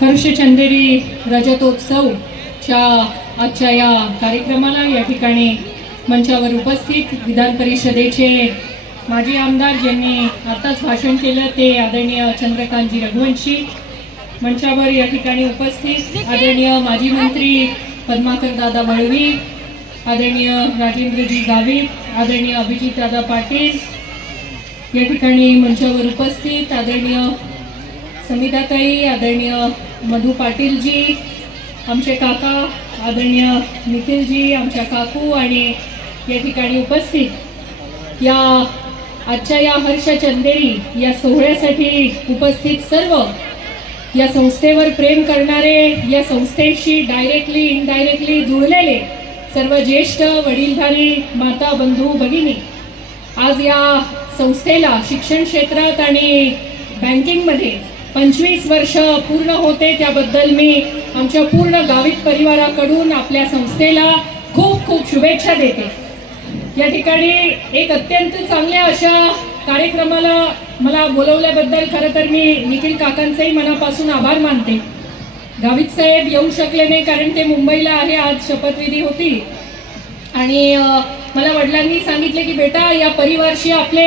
हर्ष चंदेरी रजतोत्सवच्या आजच्या या कार्यक्रमाला या ठिकाणी मंचावर उपस्थित विधान परिषदेचे माजी आमदार ज्यांनी आताच भाषण केलं ते आदरणीय चंद्रकांतजी रघुवंशी मंचावर या ठिकाणी उपस्थित. आदरणीय माजी मंत्री पद्माकर दादा वळवी आदरणीय राजेंद्रजी गावित आदरणीय अभिजित दादा पाटील या ठिकाणी मंचावर उपस्थित. आदरणीय समिताताई आदरणीय मधु पाटीलजी आमचे काका आदरणीय निखिलजी आमच्या काकू आणि या ठिकाणी उपस्थित या आजच्या या हर्ष चंदेरी या सोहळ्यासाठी उपस्थित सर्व या संस्थेवर प्रेम करणारे या संस्थेशी डायरेक्टली इनडायरेक्टली जुळलेले सर्व ज्येष्ठ वडीलधारी माता बंधू भगिनी आज या संस्थेला शिक्षण क्षेत्रात आणि बँकिंगमध्ये पंचवीस वर्ष पूर्ण होते त्याबद्दल मी आमच्या पूर्ण गावित परिवाराकडून आपल्या संस्थेला खूप खूप शुभेच्छा देते. या ठिकाणी एक अत्यंत चांगल्या अशा कार्यक्रमाला मला बोलवल्याबद्दल खरं तर मी निखिल काकांचंही मनापासून आभार मानते. गावित साहेब येऊ शकले नाही कारण ते मुंबईला आहे आज शपथविधी होती. आणि मला वडिलांनी सांगितले की बेटा या परिवारशी आपले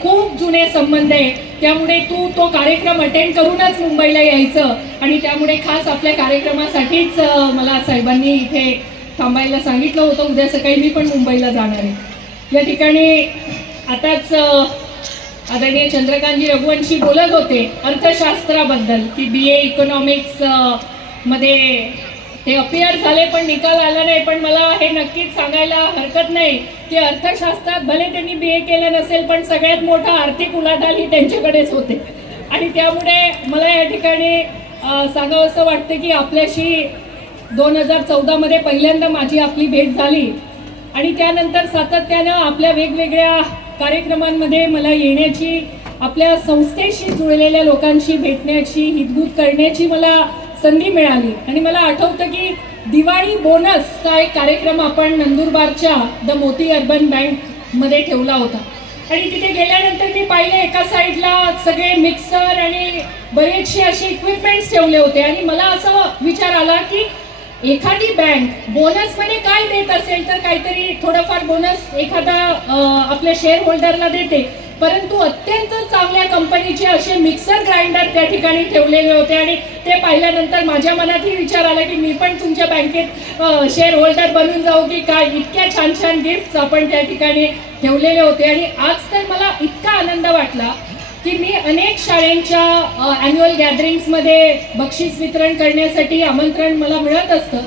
खूप जुने संबंध आहे. त्यामुळे तू तो कार्यक्रम अटेंड करूनच मुंबईला यायचं. आणि त्यामुळे खास आपल्या कार्यक्रमासाठीच मला साहेबांनी इथे थांबायला सांगितलं होतं. उद्या सकाळी मी पण मुंबईला जाणार आहे. या ठिकाणी आताच आदरणीय चंद्रकांतजी रघुवंशी बोलत होते अर्थशास्त्राबद्दल की बी ए इकॉनॉमिक्समध्ये ते अपियर झाले पण निकाल आला नाही. पण मला हे नक्कीच सांगायला हरकत नाही की अर्थशास्त्रात भले त्यांनी बी ए केलं नसेल पण सगळ्यात मोठा आर्थिक उलाढाल ही त्यांच्याकडेच होते. आणि त्यामुळे मला या ठिकाणी सांगावं असं वाटतं की आपल्याशी दोन हजार चौदामध्ये पहिल्यांदा माझी आपली भेट झाली. आणि त्यानंतर सातत्यानं आपल्या वेगवेगळ्या कार्यक्रमांमध्ये मला येण्याची आपल्या संस्थेशी जुळलेल्या लोकांशी भेटण्याची हितगुत करण्याची मला संधी मिळाली. आणि मला आठवतं की दिवाळी बोनसचा एक कार्यक्रम आपण नंदुरबारच्या द मोती अर्बन बँकमध्ये ठेवला होता. आणि तिथे गेल्यानंतर मी पाहिलं एका साईडला सगळे मिक्सर आणि बरेचसे असे इक्विपमेंट्स ठेवले होते. आणि मला असं विचार आला की एखादी बँक बोनसमध्ये काय देत असेल तर काहीतरी थोडंफार बोनस एखादा आपल्या शेअर होल्डरला देते. परंतु अत्यंत चांगल्या कंपनीचे असे मिक्सर ग्राइंडर त्या ठिकाणी ठेवलेले होते आणि ते पाहिल्यानंतर माझ्या मनातही विचार आला की मी पण तुमच्या बँकेत शेअर होल्डर बनून जाऊ की काय? इतक्या छान छान गिफ्ट आपण त्या ठिकाणी ठेवलेले होते. आणि आज तर मला इतका आनंद वाटला की मी अनेक शाळेंच्या ॲन्युअल गॅदरिंग्समध्ये बक्षीस वितरण करण्यासाठी आमंत्रण मला मिळत असतं.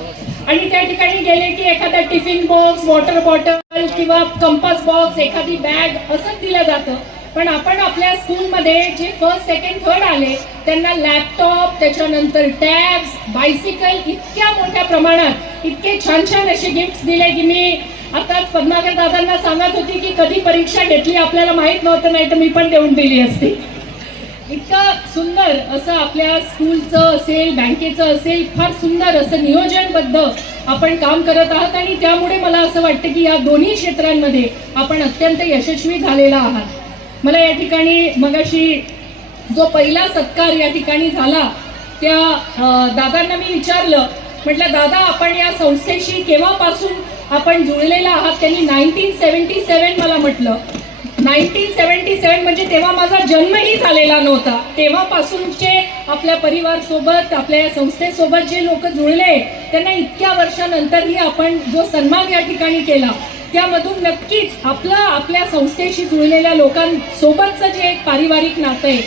आणि त्या ठिकाणी गेले की एखादा टिफिन बॉक्स वॉटर बॉटल किंवा कंपास बॉक्स एखादी बॅग असंच दिलं जातं. पण आपण आपल्या स्कूलमध्ये जे फर्स्ट सेकंड थर्ड आले त्यांना लॅपटॉप त्याच्यानंतर टॅब्स बायसिकल इतक्या मोठ्या प्रमाणात इतके छान छान असे गिफ्ट्स दिले की मी आताच पद्माकर दादांना सांगत होती की कधी परीक्षा घेतली आपल्याला माहीत नव्हतं नाही तर मी पण देऊन दिली असती. इतकं सुंदर असं आपल्या स्कूलचं असेल बँकेचं असेल फार सुंदर असं नियोजनबद्ध आपण काम करत आहात आणि त्यामुळे मला असं वाटतं की या दोन्ही क्षेत्रांमध्ये आपण अत्यंत यशस्वी झालेला आहात. मला या ठिकाणी मगाशी जो पहिला सत्कार या ठिकाणी झाला त्या दादांना मी विचारलं म्हटलं दादा आपण या संस्थेशी केव्हापासून आपण जुळलेला आहात? त्यांनी नाईन्टीन सेवन्टी सेवन मला म्हटलं. नाईन्टीन सेवन्टी सेवन म्हणजे तेव्हा माझा जन्मही झालेला नव्हता. तेव्हापासूनचे आपल्या परिवार सोबत आपल्या या संस्थेसोबत जे लोक जुळले त्यांना इतक्या वर्षानंतरही आपण जो सन्मान या ठिकाणी केला त्यामधून नक्कीच आपलं आपल्या संस्थेशी जुळलेल्या लोकांसोबतचं जे एक पारिवारिक नातं आहे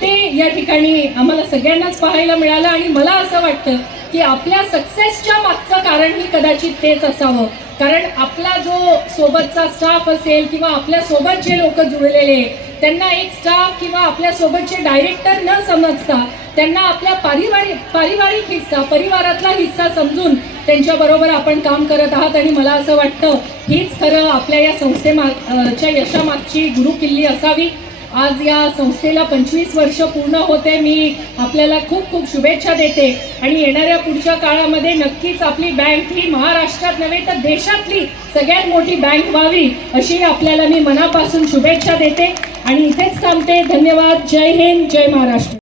ते या ठिकाणी आम्हाला सगळ्यांनाच पाहायला मिळालं आणि मला असं वाटतं की आपल्या सक्सेसच्या मागचं कारणही कदाचित तेच असावं. कारण आपला जो सोबतचा स्टाफ असेल किंवा आपल्यासोबत जे लोक जुळलेले त्यांना एक स्टाफ किंवा आपल्या सोबतचे डायरेक्टर न समजता त्यांना आपल्या पारिवारिक पारिवारिक हिस्सा परिवारातला हिस्सा समजून त्यांच्याबरोबर आपण काम करत आहात. आणि मला असं वाटतं हीच खरं आपल्या या संस्थेमागच्या यशामागची गुरुकिल्ली असावी. आज या संस्थेला पंचवीस वर्ष पूर्ण होते. मी आपल्याला खूप खूप शुभेच्छा देते. आणि येणाऱ्या पुढच्या काळामध्ये नक्कीच आपली बँक ही महाराष्ट्रात नव्हे तर देशातली सगळ्यात मोठी बँक व्हावी अशी आपल्याला मी मनापासून शुभेच्छा देते. आणि इथेच थांबते. धन्यवाद. जय हिंद. जय महाराष्ट्र.